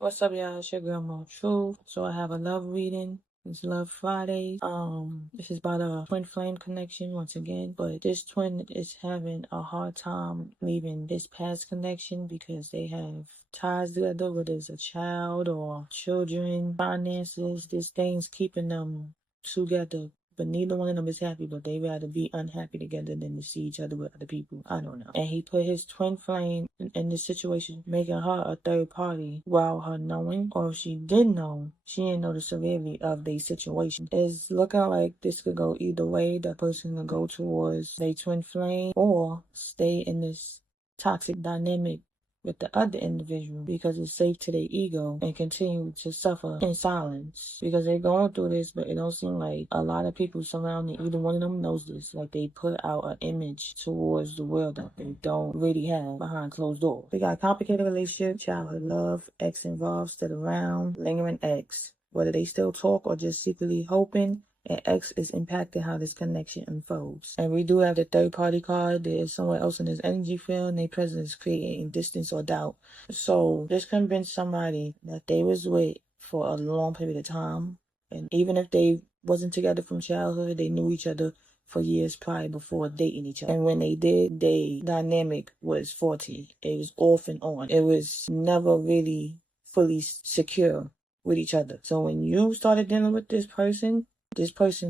What's up, y'all? It's your girl Mo Truth. So I have a love reading. It's Love Friday. This is about a twin flame connection once again, but this twin is having a hard time leaving this past connection because they have ties together, whether it's a child or children, finances. This thing's keeping them together. But neither one of them is happy, but they rather be unhappy together than to see each other with other people. I don't know. And he put his twin flame in this situation, making her a third party while her knowing, or if she did know, she didn't know the severity of the situation. It's looking like this could go either way. That person could go towards their twin flame or stay in this toxic dynamic with the other individual because it's safe to their ego and continue to suffer in silence because they're going through this, but it don't seem like a lot of people surrounding either one of them knows this. Like they put out an image towards the world that they don't really have behind closed doors. We got a complicated relationship, childhood love, ex involved, still around, lingering ex. Whether they still talk or just secretly hoping, and X is impacting how this connection unfolds. And we do have the third party card. There's someone else in this energy field, and their presence is creating distance or doubt. So this could have been somebody that they was with for a long period of time. And even if they wasn't together from childhood, they knew each other for years prior before dating each other. And when they did, their dynamic was faulty. It was off and on. It was never really fully secure with each other. So when you started dealing with this person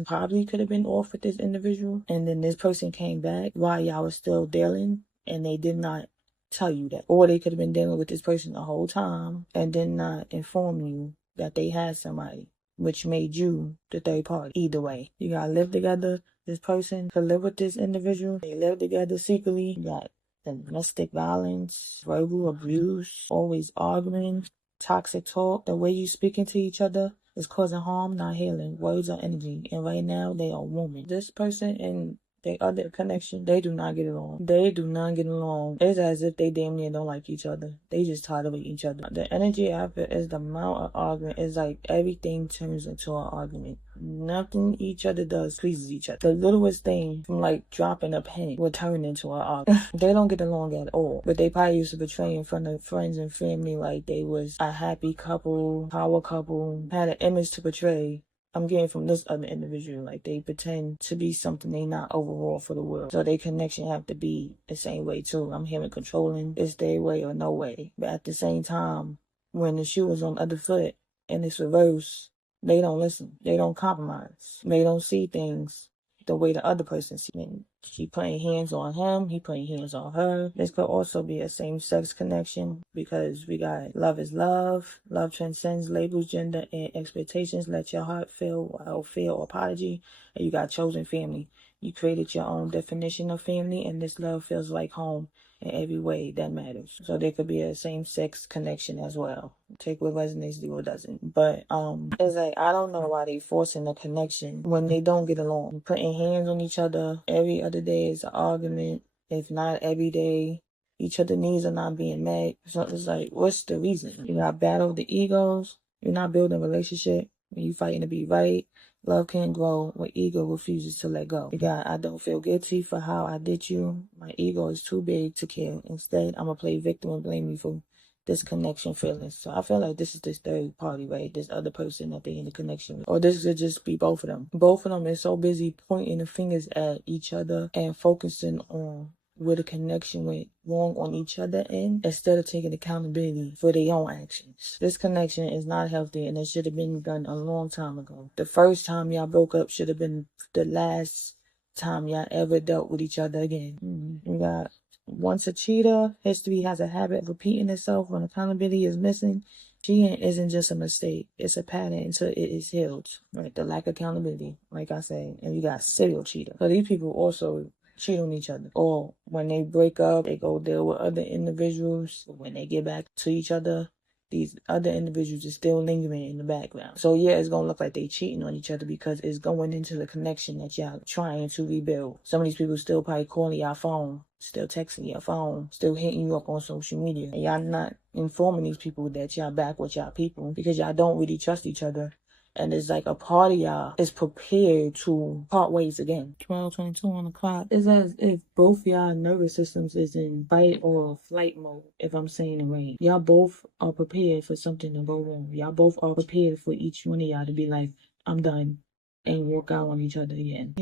probably could have been off with this individual, and then this person came back while y'all was still dealing, and they did not tell you that. Or they could have been dealing with this person the whole time and did not inform you that they had somebody, which made you the third party. Either way, you gotta live together. This person could live with this individual. They live together secretly. You got domestic violence, verbal abuse, always arguing, toxic talk, the way you speaking to each other is causing harm, not healing. Words are energy, and right now they are woman. This person and their other connection, they do not get along. They do not get along. It's as if they damn near don't like each other. They just tired of each other. The energy after is the amount of argument. It's like everything turns into an argument. Nothing each other does pleases each other. The littlest thing, from like dropping a penny, will turn into an argument. They don't get along at all. But they probably used to betray in front of friends and family like they was a happy couple, power couple, had an image to portray. I'm getting from this other individual, like they pretend to be something they not overall for the world. So their connection have to be the same way too. I'm hearing controlling, it's their way or no way. But at the same time, when the shoe is on the other foot and it's reverse, they don't listen. They don't compromise. They don't see things the way the other person sees it. She putting hands on him, he putting hands on her. This could also be a same-sex connection because we got love is love. Love transcends labels, gender, and expectations. Let your heart feel without fear or apology. And you got chosen family. You created your own definition of family, and this love feels like home in every way that matters. So there could be a same-sex connection as well. Take what resonates, do what doesn't. But it's like I don't know why they forcing a connection when they don't get along. Putting hands on each other every other day is an argument. If not every day, each other's needs are not being met. So it's like, what's the reason? You got battle of the egos. You're not building a relationship. When you fighting to be right. Love can't grow when ego refuses to let go. You got, I don't feel guilty for how I did you. My ego is too big to care. Instead, I'm going to play victim and blame you for disconnection feelings. So I feel like this is this third party, right? This other person that they in the connection with. Or this could just be both of them. Both of them is so busy pointing the fingers at each other and focusing on where the connection went wrong on each other end instead of taking accountability for their own actions. This connection is not healthy and it should have been done a long time ago. The first time y'all broke up should have been the last time y'all ever dealt with each other again. We got once a cheater, history has a habit of repeating itself when accountability is missing. Cheating isn't just a mistake. It's a pattern until it is healed. Right? The lack of accountability, like I say. And you got serial cheater. So these people also cheat on each other. Or when they break up, they go deal with other individuals. When they get back to each other, these other individuals are still lingering in the background. So yeah, it's going to look like they cheating on each other because it's going into the connection that y'all trying to rebuild. Some of these people still probably calling y'all phone, still texting your phone, still hitting you up on social media. And y'all not informing these people that y'all back with y'all people because y'all don't really trust each other. And it's like a part of y'all is prepared to part ways again. 12:22 on the clock. It's as if both y'all nervous systems is in fight or flight mode, if I'm saying it right. Y'all both are prepared for something to go wrong. Y'all both are prepared for each one of y'all to be like, I'm done, and walk out on each other again.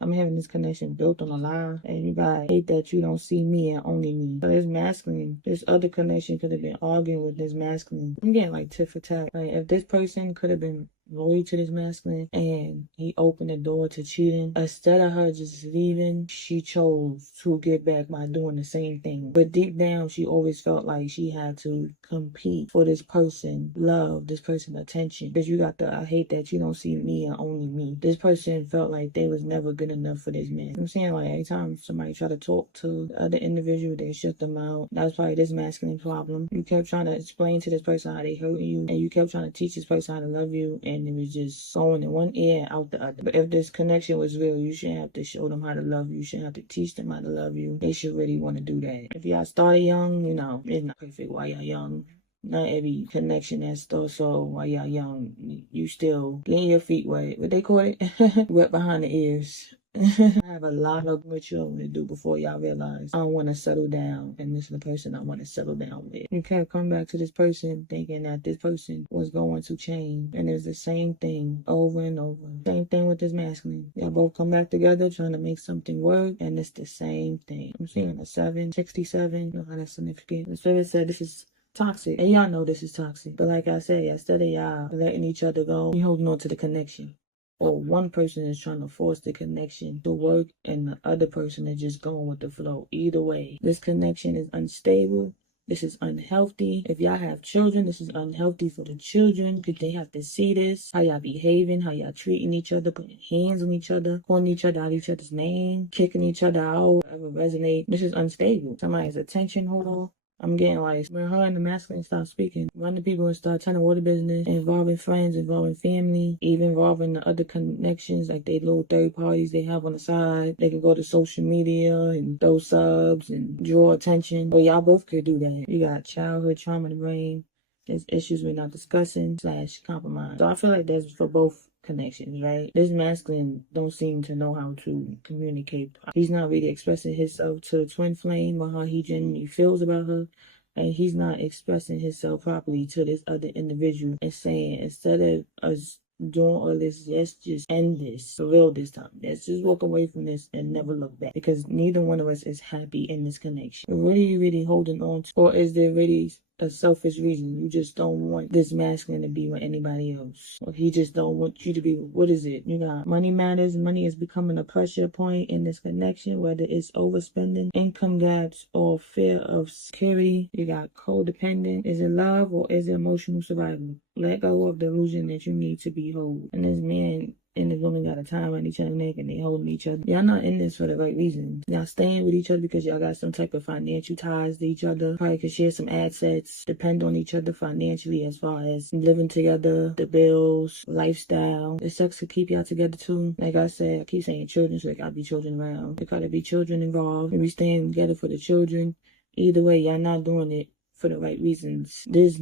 I'm having this connection built on a lie, and you guys hate that you don't see me and only me. So this masculine, this other connection could have been arguing with this masculine. I'm getting like tit for tat. Like if this person could have been loyal to this masculine and he opened the door to cheating, instead of her just leaving, she chose to get back by doing the same thing. But deep down, she always felt like she had to compete for this person love, this person attention. Because you got the I hate that you don't see me and only me. This person felt like they was never good enough for this man. I'm saying, like, every time somebody try to talk to the other individual, they shut them out. That's probably this masculine problem. You kept trying to explain to this person how they hurt you, and you kept trying to teach this person how to love you, and it was just going in one ear and out the other. But if this connection was real, you shouldn't have to show them how to love you. You shouldn't have to teach them how to love you. They should really want to do that. If y'all started young, you know, it's not perfect while y'all young. Not every connection that's still so while y'all young, you still getting your feet wet. What they call it? Wet behind the ears. I have a lot of maturing to do before y'all realize I don't want to settle down, and this is the person I want to settle down with. You can't come back to this person thinking that this person was going to change, and it's the same thing over and over. Same thing with this masculine. Y'all both come back together trying to make something work, and it's the same thing. I'm seeing a 767. You know how that's significant. The spirit said this is toxic, and y'all know this is toxic. But like I said, instead of y'all letting each other go, you holding on to the connection. Or one person is trying to force the connection to work and the other person is just going with the flow. Either way, this connection is unstable. This is unhealthy. If y'all have children, this is unhealthy for the children because they have to see this. How y'all behaving, how y'all treating each other, putting hands on each other, calling each other out each other's name, kicking each other out, whatever resonate. This is unstable. Somebody's attention whore. I'm getting like, when her and the masculine start speaking, run the people and start telling water business, involving friends, involving family, even involving the other connections, like they little third parties they have on the side. They can go to social media and throw subs and draw attention. But y'all both could do that. You got childhood trauma in the brain. There's issues we're not discussing / compromise. So I feel like that's for both connections, right? This masculine don't seem to know how to communicate. He's not really expressing himself to Twin Flame or how he genuinely feels about her. And he's not expressing himself properly to this other individual and saying, instead of us doing all this, let's just end this for real this time. Let's just walk away from this and never look back. Because neither one of us is happy in this connection. What are you really holding on to? Or is there really a selfish reason? You just don't want this masculine to be with anybody else, or he just don't want you to be. What is it? You got money matters. Money is becoming a pressure point in this connection, whether it's overspending, income gaps, or fear of security. You got codependent. Is it love or is it emotional survival? Let go of the illusion that you need to be whole. And this man and the woman got a time on each other's neck and they holding each other. Y'all not in this for the right reasons. Y'all staying with each other because y'all got some type of financial ties to each other. Probably could share some assets, depend on each other financially as far as living together, the bills, lifestyle. It sucks to keep y'all together too. Like I said, I keep saying children, so there gotta be children around. There gotta be children involved. And we staying together for the children. Either way, y'all not doing it for the right reasons. There's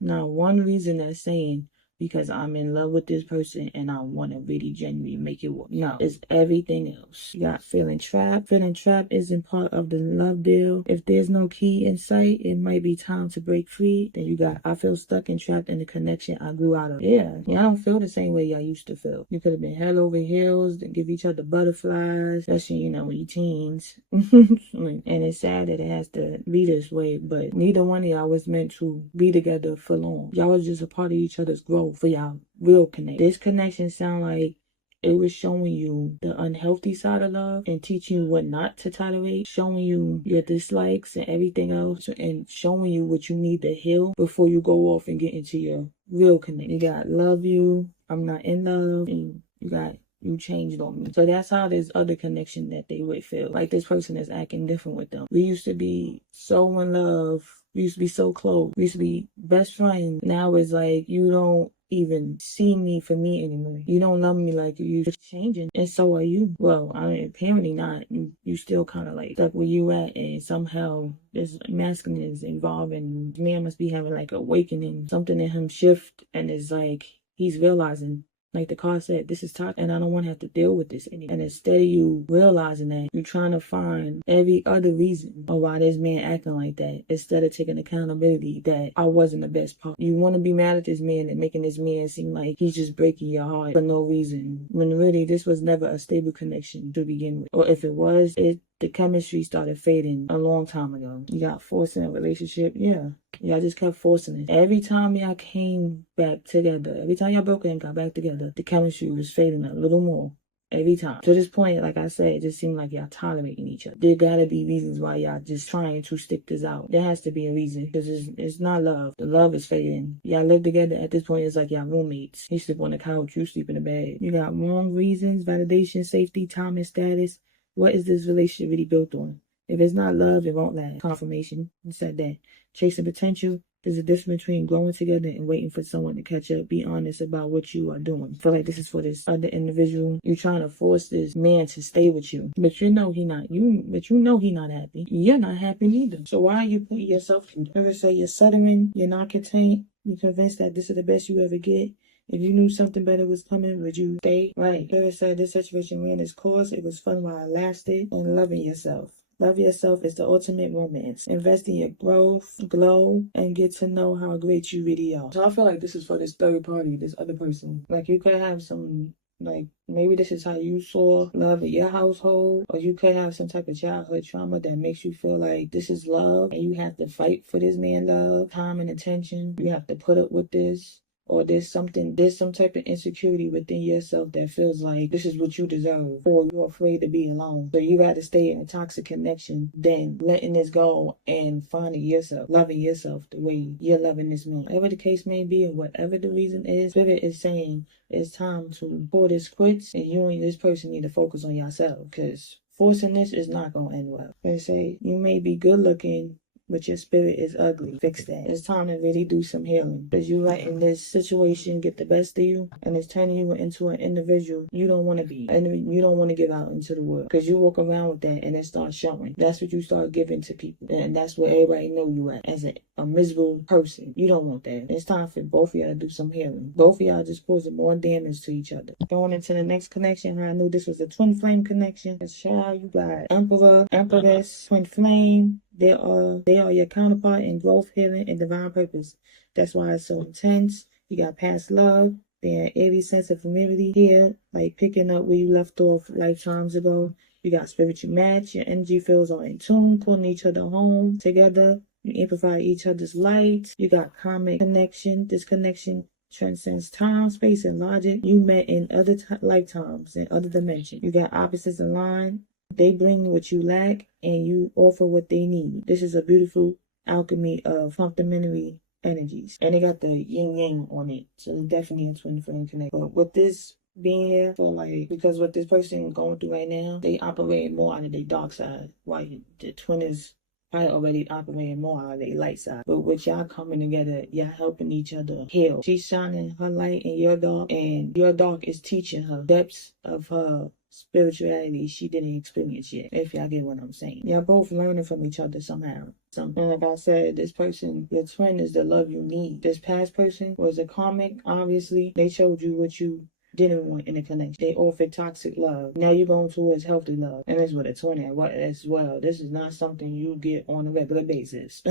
not one reason that's saying because I'm in love with this person and I want to really genuinely make it work. No, it's everything else. You got feeling trapped. Feeling trapped isn't part of the love deal. If there's no key in sight, it might be time to break free. Then you got, I feel stuck and trapped in the connection I grew out of. Yeah, y'all don't feel the same way y'all used to feel. You could have been head over heels and give each other butterflies, especially, you know, when you teens. And it's sad that it has to be this way, but neither one of y'all was meant to be together for long. Y'all was just a part of each other's growth for y'all real connect. This connection sound like it was showing you the unhealthy side of love and teaching you what not to tolerate, showing you your dislikes and everything else, and showing you what you need to heal before you go off and get into your real connect. You got love you, I'm not in love, and you got you changed on me. So that's how this other connection that they would feel. Like this person is acting different with them. We used to be so in love. We used to be so close. We used to be best friends. Now it's like you don't even see me for me anymore. You don't love me like you used to. Changing, and so are you. Well, I mean, apparently not. You still kind of like stuck where you at, and somehow this masculine is involved, and this man must be having like awakening, something in him shift, and it's like he's realizing, like the card said, this is toxic and I don't want to have to deal with this anymore. And instead of you realizing that, you're trying to find every other reason of why this man acting like that instead of taking accountability that I wasn't the best part. You want to be mad at this man and making this man seem like he's just breaking your heart for no reason, when really this was never a stable connection to begin with. Or if it was, the chemistry started fading a long time ago. You got forced in a relationship, yeah. Y'all just kept forcing it. Every time y'all came back together, every time y'all broke and got back together, the chemistry was fading a little more. Every time. To this point, like I said, it just seemed like y'all tolerating each other. There gotta be reasons why y'all just trying to stick this out. There has to be a reason, because it's not love. The love is fading. Y'all live together. At this point, it's like y'all roommates. He sleep on the couch, you sleep in the bed. You got wrong reasons, validation, safety, time, and status. What is this relationship really built on? If it's not love, it won't last. Confirmation. It said that. Chasing potential. There's a difference between growing together and waiting for someone to catch up. Be honest about what you are doing. I feel like this is for this other individual. You're trying to force this man to stay with you, but you know he not. But you know he not happy. You're not happy neither. So why are you putting yourself through? Ever say you're settling? You're not content? You're convinced that this is the best you ever get? If you knew something better was coming, would you stay? Right. Ever said this situation ran its course? It was fun while it lasted. And loving yourself. Love yourself is the ultimate romance. Invest in your growth, glow, and get to know how great you really are. So I feel like this is for this third party, this other person. Like you could have some, like maybe this is how you saw love in your household, or you could have some type of childhood trauma that makes you feel like this is love and you have to fight for this man love, time and attention. You have to put up with this. Or there's some type of insecurity within yourself that feels like this is what you deserve, or you're afraid to be alone. So you got to stay in a toxic connection than letting this go and finding yourself, loving yourself the way you're loving this man. Whatever the case may be, or whatever the reason is, Spirit is saying it's time to pour this quits, and you and this person need to focus on yourself, because forcing this is not going to end well. They say you may be good looking, but your spirit is ugly. Fix that. It's time to really do some healing. Because you letting this situation get the best of you, and it's turning you into an individual you don't want to be. And you don't want to give out into the world. Because you walk around with that and it starts showing. That's what you start giving to people. And that's where everybody know you at. As a miserable person. You don't want that. It's time for both of y'all to do some healing. Both of y'all just causing more damage to each other. Going into the next connection, I knew this was a twin flame connection. Child, you got Emperor, Empress, twin flame. They are your counterpart in growth, healing, and divine purpose. That's why it's so intense. You got past love. They're every sense of familiarity here, like picking up where you left off lifetimes ago. You got spiritual match. Your energy fields are in tune, pulling each other home together. You amplify each other's light. You got karmic connection. This connection transcends time, space, and logic. You met in other lifetimes, in other dimensions. You got opposites aligned. They bring what you lack, and you offer what they need. This is a beautiful alchemy of complementary energies. And they got the yin-yang on it. So it's definitely a twin flame connect. But with this being here, for like, because what this person is going through right now, they operate more out of their dark side. While the twin is probably already operating more out of their light side. But with y'all coming together, y'all helping each other heal. She's shining her light in your dark, and your dark is teaching her depths of her spirituality she didn't experience yet, if y'all get what I'm saying. Y'all both learning from each other somehow. Something like I said, this person, your twin, is the love you need. This past person was a karmic. Obviously, they showed you what you didn't want in a connection. They offered toxic love. Now you're going towards healthy love. And that's what a twin is as well. This is not something you get on a regular basis.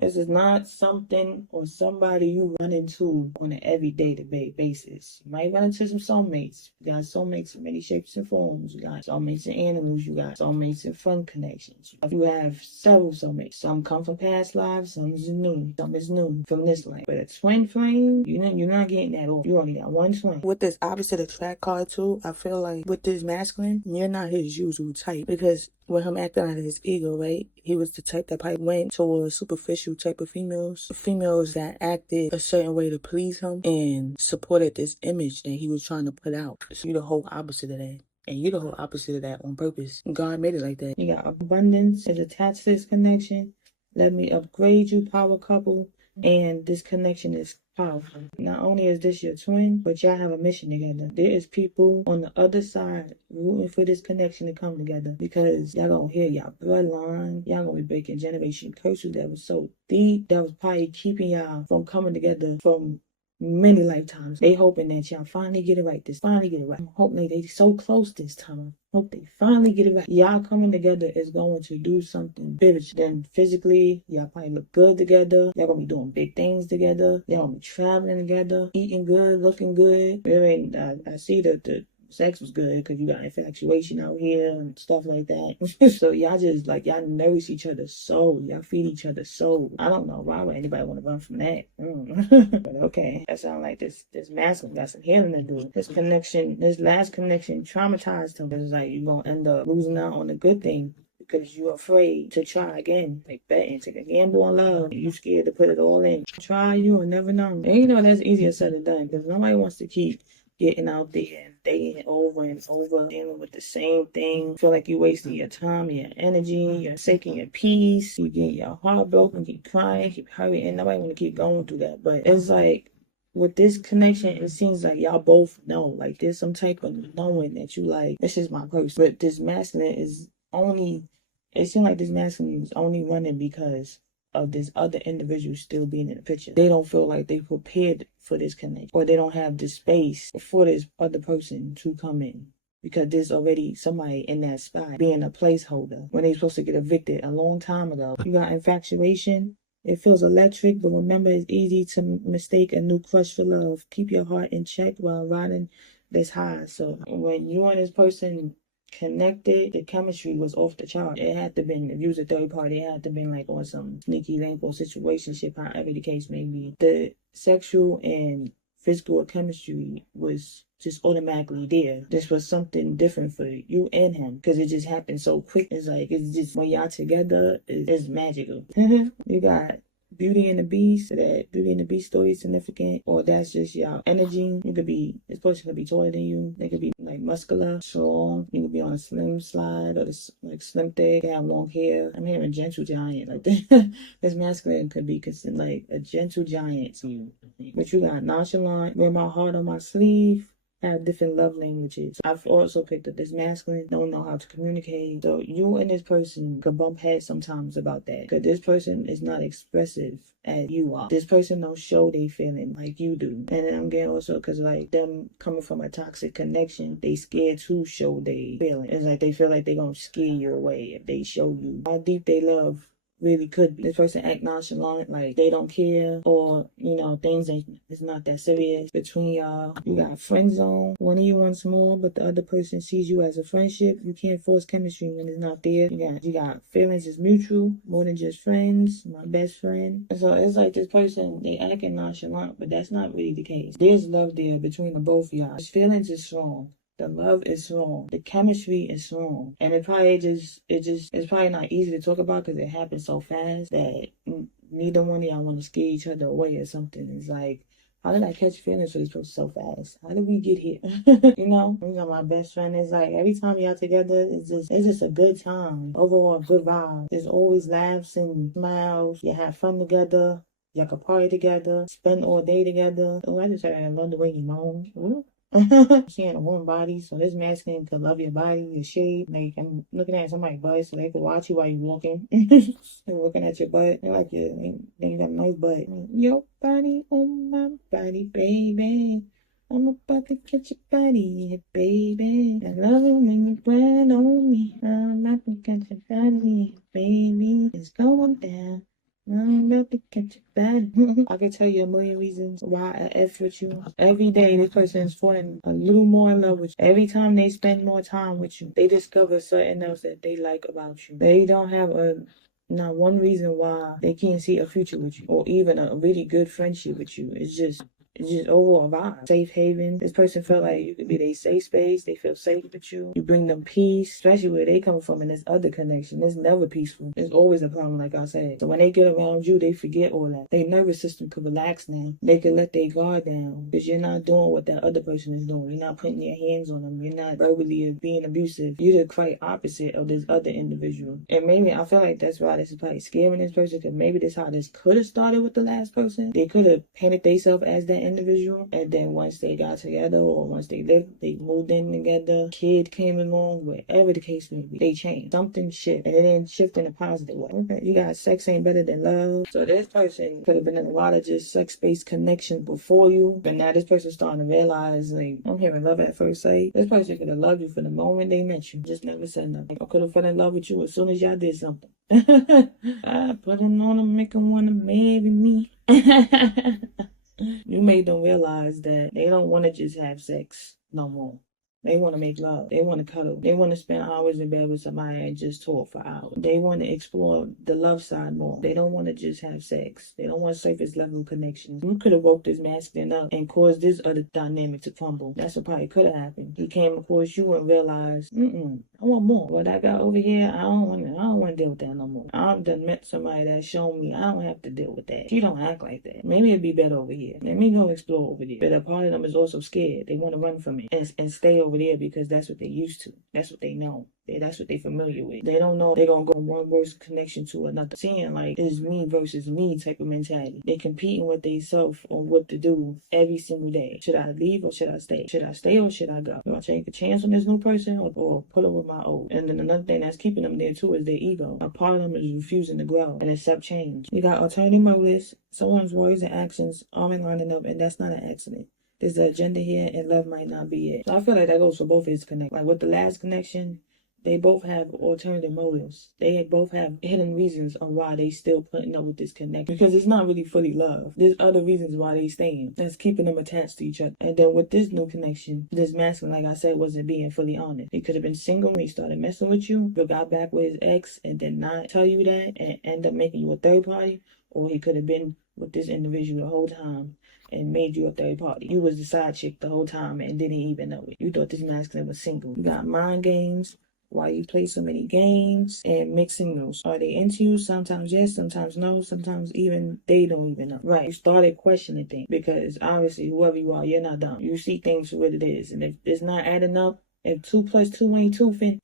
This is not something or somebody you run into on an everyday basis. You might run into some soulmates. You got soulmates in many shapes and forms. You got soulmates in animals. You got soulmates in fun connections. You have several soulmates. Some come from past lives. Some is new. Some is new from this life. But a twin flame, you're not getting that off. You only got one twin. With this opposite attract card too, I feel like with this masculine, you're not his usual type. Because with him acting out of his ego, right? He was the type that probably went towards superficial type of females. Females that acted a certain way to please him and supported this image that he was trying to put out. So you're the whole opposite of that. And you're the whole opposite of that on purpose. God made it like that. You got abundance is attached to this connection. Let me upgrade you, power couple. And this connection is powerful. Not only is this your twin, but y'all have a mission together. There is people on the other side rooting for this connection to come together, because y'all gonna hear y'all bloodline. Y'all gonna be breaking generation curses that was so deep, that was probably keeping y'all from coming together from many lifetimes. They hoping that y'all finally get it right. Finally get it right. I'm hoping they so close this time. I hope they finally get it right. Y'all coming together is going to do something spiritual. Then physically, y'all probably look good together. Y'all gonna be doing big things together. Y'all gonna be traveling together, eating good, looking good. I mean, I see that the sex was good because you got infatuation out here and stuff like that. So y'all just like, y'all nourish each other's soul. Y'all feed each other's soul. I don't know why would anybody want to run from that. But okay, that sounds like this masculine got some healing to do. This last connection traumatized him. It's like you're gonna end up losing out on a good thing because you're afraid to try again. Like betting, take a gamble on love. You scared to put it all in. Try, you will never know. And you know that's easier said than done because nobody wants to keep getting out there and dating over and over, dealing with the same thing. Feel like you're wasting your time, your energy, you're taking your peace. You get your heart broken, keep crying, keep hurrying. Nobody want to keep going through that. But it's like, with this connection, it seems like y'all both know. Like, there's some type of knowing that you like, this is my person. But this masculine is only, it seems like this masculine is only running because of this other individual still being in the picture. They don't feel like they prepared for this connection, or they don't have the space for this other person to come in because there's already somebody in that spot being a placeholder when they're supposed to get evicted a long time ago. You got infatuation. It feels electric, but remember, it's easy to mistake a new crush for love. Keep your heart in check while riding this high. So when you and this person connected, the chemistry was off the chart. It had to been, if you was a third party, it had to been like on some sneaky link or situationship, however the case may be. The sexual and physical chemistry was just automatically there. This was something different for you and him because it just happened so quick. It's like, it's just when y'all together, it's magical. You got Beauty and the Beast. That Beauty and the Beast story is significant, or that's just y'all energy. You could be, this person could be taller than you. They could be like muscular, strong. You could be on a slim slide or this like slim thick. They have long hair. I'm hearing gentle giant like that. This masculine could be considered like a gentle giant to you. But you got nonchalant, wear my heart on my sleeve. Have different love languages. I've also picked up this masculine, don't know how to communicate. So you and this person could bump heads sometimes about that. Because this person is not expressive as you are. This person don't show they feeling like you do. And then I'm getting also because like them coming from a toxic connection, they scared to show they feeling. It's like they feel like they gonna scare you away if they show you how deep they love really could be. This person act nonchalant, like they don't care, or you know, things it's not that serious between y'all. You got friend zone. One of you wants more, but the other person sees you as a friendship. You can't force chemistry when it's not there. You got feelings is mutual, more than just friends. My best friend. So it's like this person, they acting nonchalant, but that's not really the case. There's love there between the both of y'all. His feelings is strong. The love is strong. The chemistry is strong. And it's probably not easy to talk about because it happens so fast that neither one of y'all want to scare each other away or something. It's like, how did I catch feelings for this person so fast? How did we get here? You know? You know, my best friend is like, every time y'all together, it's just a good time. Overall, good vibe. There's always laughs and smiles. You have fun together. Y'all can party together. Spend all day together. Oh, I just heard I love the way you moan. Ooh. She had a warm body, so this masculine could love your body, your shape. Like, I'm looking at somebody's butt, so they could watch you while you're walking. They're looking at your butt. They like you. They got a nice butt. Your body on my body, baby. I'm about to catch your body, baby. I love it when you brand on me. I'm about to catch your body, baby. It's going down. I'm about to catch your body. I can tell you a million reasons why I F with you. Every day, this person is falling a little more in love with you. Every time they spend more time with you, they discover something else that they like about you. They don't have not one reason why they can't see a future with you, or even a really good friendship with you. It's just overall vibe. Safe haven. This person felt like you could be their safe space. They feel safe with you. You bring them peace, especially where they come from in this other connection. It's never peaceful. It's always a problem, like I said. So when they get around you, they forget all that. Their nervous system could relax now. They could let their guard down because you're not doing what that other person is doing. You're not putting your hands on them. You're not verbally being abusive. You're the quite opposite of this other individual. And maybe I feel like that's why this is probably scaring this person, because maybe this is how this could have started with the last person. They could have painted themselves as that individual, and then once they got together or once they lived, they moved in together, kid came along, whatever the case may be, they changed. Something shift, and it didn't shift in a positive way. Okay, you got sex ain't better than love. So this person could have been in a lot of just sex-based connections before you, but now this person's starting to realize, like, I'm hearing love at first sight. This person could have loved you from the moment they met you, just never said nothing. Or could have fell in love with you as soon as y'all did something. I put it on them, make them want to marry me. You made them realize that they don't want to just have sex no more. They want to make love. They want to cuddle. They want to spend hours in bed with somebody and just talk for hours. They want to explore the love side more. They don't want to just have sex. They don't want surface level connections. You could have woke this masculine up and caused this other dynamic to crumble. That's what probably could have happened. He came across you and realized, I want more. What I got over here, I don't want to deal with that no more. I've done met somebody that showed me I don't have to deal with that. She don't act like that. Maybe it'd be better over here. Let me go explore over there. But a part of them is also scared. They want to run from it and stay over there because that's what they used to. That's what they know. That's what they familiar with. They don't know they're going to go one worse connection to another. Seeing like it's me versus me type of mentality. They competing with themselves on what to do every single day. Should I leave or should I stay? Should I stay or should I go? Do I take a chance on this new person or pull it with my old? And then another thing that's keeping them there too is their ego. A part of them is refusing to grow and accept change. You got alternative motives. Someone's words and actions aren't lining up, and that's not an accident. There's an agenda here, and love might not be it. So I feel like that goes for both of his connect. Like with the last connection, they both have alternative motives. They both have hidden reasons on why they still putting up with this connection. Because it's not really fully love. There's other reasons why they staying. That's keeping them attached to each other. And then with this new connection, this masculine, like I said, wasn't being fully honest. He could have been single when he started messing with you, but got back with his ex and did not tell you that and end up making you a third party. Or he could have been with this individual the whole time and made you a third party. You was the side chick the whole time and didn't even know it. You thought this masculine was single. You got mind games. Why you play so many games and mixed signals. Are they into you? Sometimes yes, sometimes no, sometimes even they don't even know. Right. You started questioning things because obviously whoever you are, you're not dumb. You see things for what it is. And if it's not adding up, if 2 + 2 ain't 2,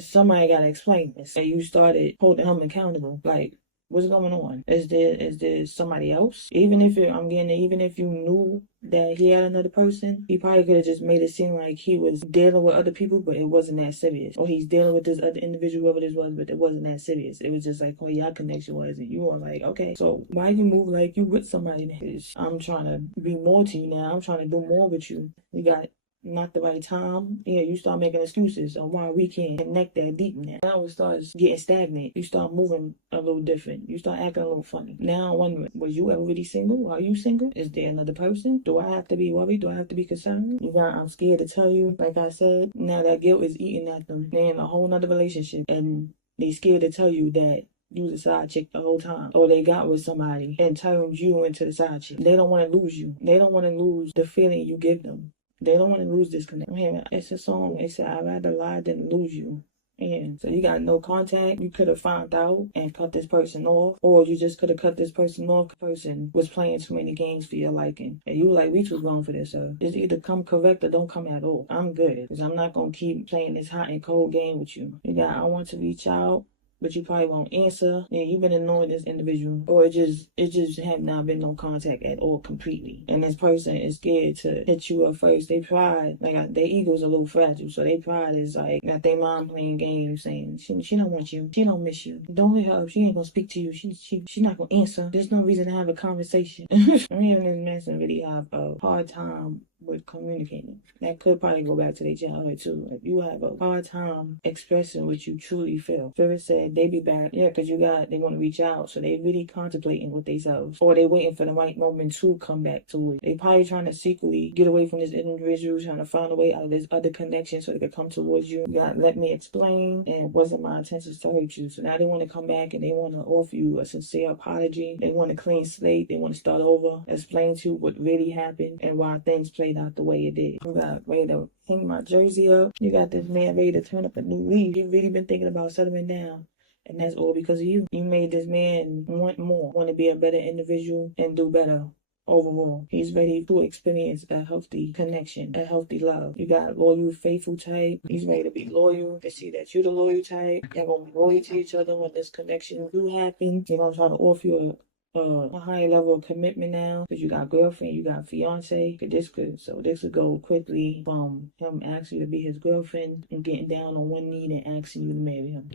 somebody gotta explain this. And you started holding him accountable. Like, what's going on? Is there somebody else? Even if you knew that he had another person, he probably could have just made it seem like he was dealing with other people, but it wasn't that serious. Or he's dealing with this other individual, whoever this was, but it wasn't that serious. It was just like, oh, your connection wasn't. You were like, okay, so why you move like you with somebody? Because I'm trying to be more to you now. I'm trying to do more with you. We got not the right time. Yeah, you start making excuses on why we can't connect that deep now. Now it starts getting stagnant. You start moving a little different. You start acting a little funny. Now I'm wondering, was you ever really single? Are you single? Is there another person? Do I have to be worried? Do I have to be concerned? I'm scared to tell you. Like I said, now that guilt is eating at them. They're in a whole nother relationship and they scared to tell you that you was a side chick the whole time. Or they got with somebody and turned you into the side chick. They don't want to lose you. They don't want to lose the feeling you give them. They don't want to lose this connection. Man, it's a song. It said, I'd rather lie than lose you. And so you got no contact. You could have found out and cut this person off. Or you just could have cut this person off. The person was playing too many games for your liking. And you were like, we too grown for this, sir. It's either come correct or don't come at all. I'm good. Because I'm not going to keep playing this hot and cold game with you. You got, I want to reach out, but you probably won't answer. Yeah, you've been ignoring this individual. Or it just have not been no contact at all completely. And this person is scared to hit you up first. They pride, like their ego's a little fragile. So they pride is like, got their mom playing games saying, she don't want you. She don't miss you. Don't hit her up. She ain't gonna speak to you. She not gonna answer. There's no reason to have a conversation. I'm hearing this man really have a hard time with communicating. That could probably go back to their childhood too. If you have a hard time expressing what you truly feel. Spirit said they be back. Yeah, because they want to reach out. So they really contemplating with themselves. Or they waiting for the right moment to come back to it. They probably trying to secretly get away from this individual, trying to find a way out of this other connection so they can come towards you. You got let me explain, and it wasn't my intentions to hurt you. So now they want to come back and they want to offer you a sincere apology. They want a clean slate. They want to start over, explain to you what really happened and why things played out the way it did. You got ready to hang my jersey up. You got this man ready to turn up a new leaf. He really been thinking about settling down. And that's all because of you. You made this man want more, want to be a better individual and do better overall. He's ready to experience a healthy connection, a healthy love. You got a loyal, faithful type. He's ready to be loyal. They see that you're the loyal type. Y'all gonna be loyal to each other when this connection do happen. They're gonna try to offer you a higher level of commitment now, because you got girlfriend, you got fiance. This could go quickly from him asking you to be his girlfriend and getting down on one knee and asking you to marry him.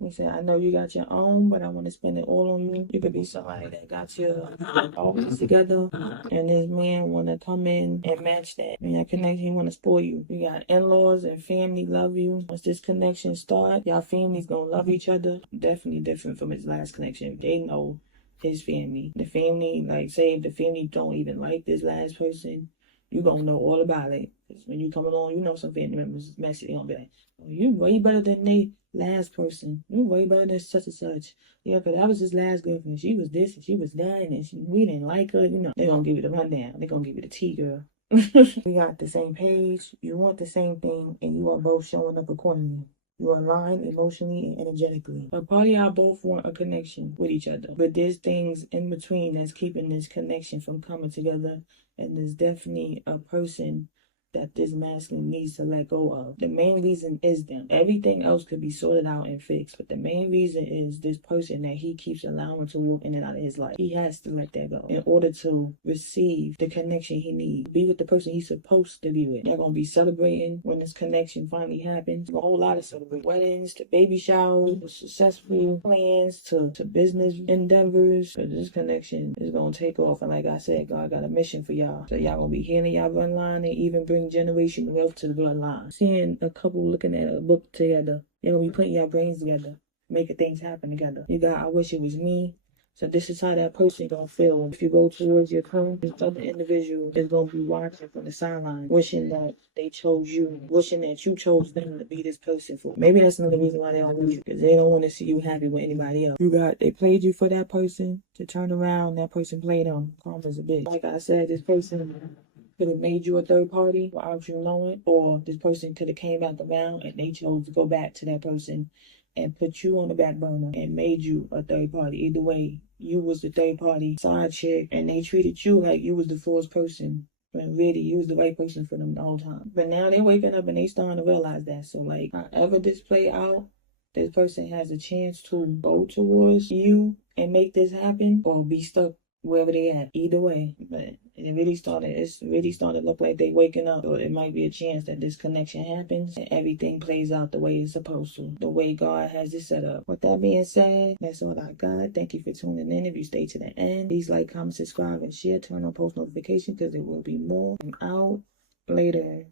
He said, I know you got your own, but I want to spend it all on you. You could be somebody that got your always together, and this man want to come in and match that. And that connection, he want to spoil you. You got in-laws and family love you. Once this connection start, y'all families gonna love each other. Definitely different from his last connection. They know his family. The family, like, say if the family don't even like this last person, you gonna know all about it. Because when you come along, you know some family members is messy. They gonna be like, oh, you way better than they last person. You way better than such and such. Yeah, because that was his last girlfriend. She was this and she was that, and we didn't like her. You know, they gonna give you the rundown. They gonna give you the tea, girl. We got the same page. You want the same thing, and you are both showing up accordingly. You align emotionally and energetically. But part of y'all both want a connection with each other. But there's things in between that's keeping this connection from coming together. And there's definitely a person that this masculine needs to let go of. The main reason is them. Everything else could be sorted out and fixed, but the main reason is this person that he keeps allowing to walk in and out of his life. He has to let that go in order to receive the connection he needs. Be with the person he's supposed to be with. They're gonna be celebrating when this connection finally happens. A whole lot of celebrating. Weddings to baby showers, to successful plans, to business endeavors. But this connection is gonna take off, and like I said, God got a mission for y'all. So y'all gonna be healing y'all bloodline and even bring generational wealth to the bloodline. Seeing a couple looking at a book together, you're gonna be putting your brains together, making things happen together. You got, I wish it was me. So this is how that person gonna feel. If you go towards your current, this other individual is gonna be watching from the sideline, wishing that they chose you, wishing that you chose them to be this person for. Maybe that's another reason why they don't want you, because they don't want to see you happy with anybody else. They played you for that person to turn around. That person played them. Karma's a bitch. Like I said, this person could have made you a third party without you knowing, or this person could have came back around and they chose to go back to that person and put you on the back burner and made you a third party. Either way, you was the third party side chick, and they treated you like you was the fourth person, when really you was the right person for them the whole time. But now they waking up and they starting to realize that. So like, however this play out, this person has a chance to go towards you and make this happen, or be stuck wherever they at. Either way, but it's really starting to look like they waking up. So it might be a chance that this connection happens and everything plays out the way it's supposed to, the way God has it set up. With that being said, that's all I got. Thank you for tuning in. If you stay to the end, please like, comment, subscribe, and share. Turn on post notifications because there will be more. I'm out. Later.